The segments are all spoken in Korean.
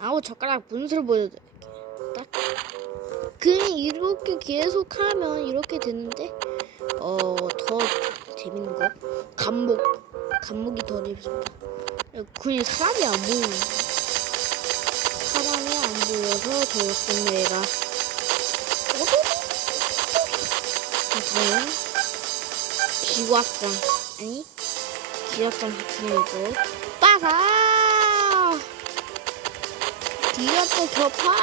아우 젓가락 분수를 보여드릴게요. 딱. 그냥 이렇게 계속 하면 이렇게 되는데? 어 더 재밌는 거? 감목. 감목이 더 재밌습니다. 그냥 사람이 안 보이네. 사람이 안 보여서 좋습니다. 다음 기과장. 아니? 기과장 바뀌고 빠사 뒤가 또 겹파.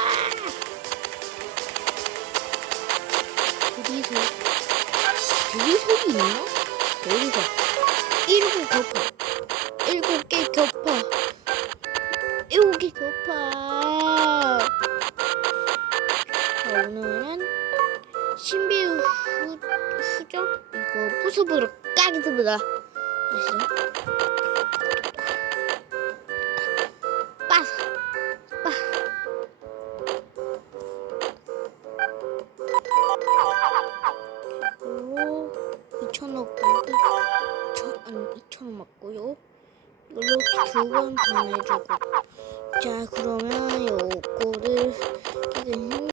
대리석 대리석이 있나? 대리석. 일곱 겹파. 일곱 개 겹파. 일곱 개 겹파. 자 오늘은 신비 후, 후정? 이거 부숴보도록 하겠습니다. 아시죠? 2,000원 받고 2,000, 아니 2,000원 맞고요. 이렇게 두번 보내주고. 자 그러면 요거를 끼는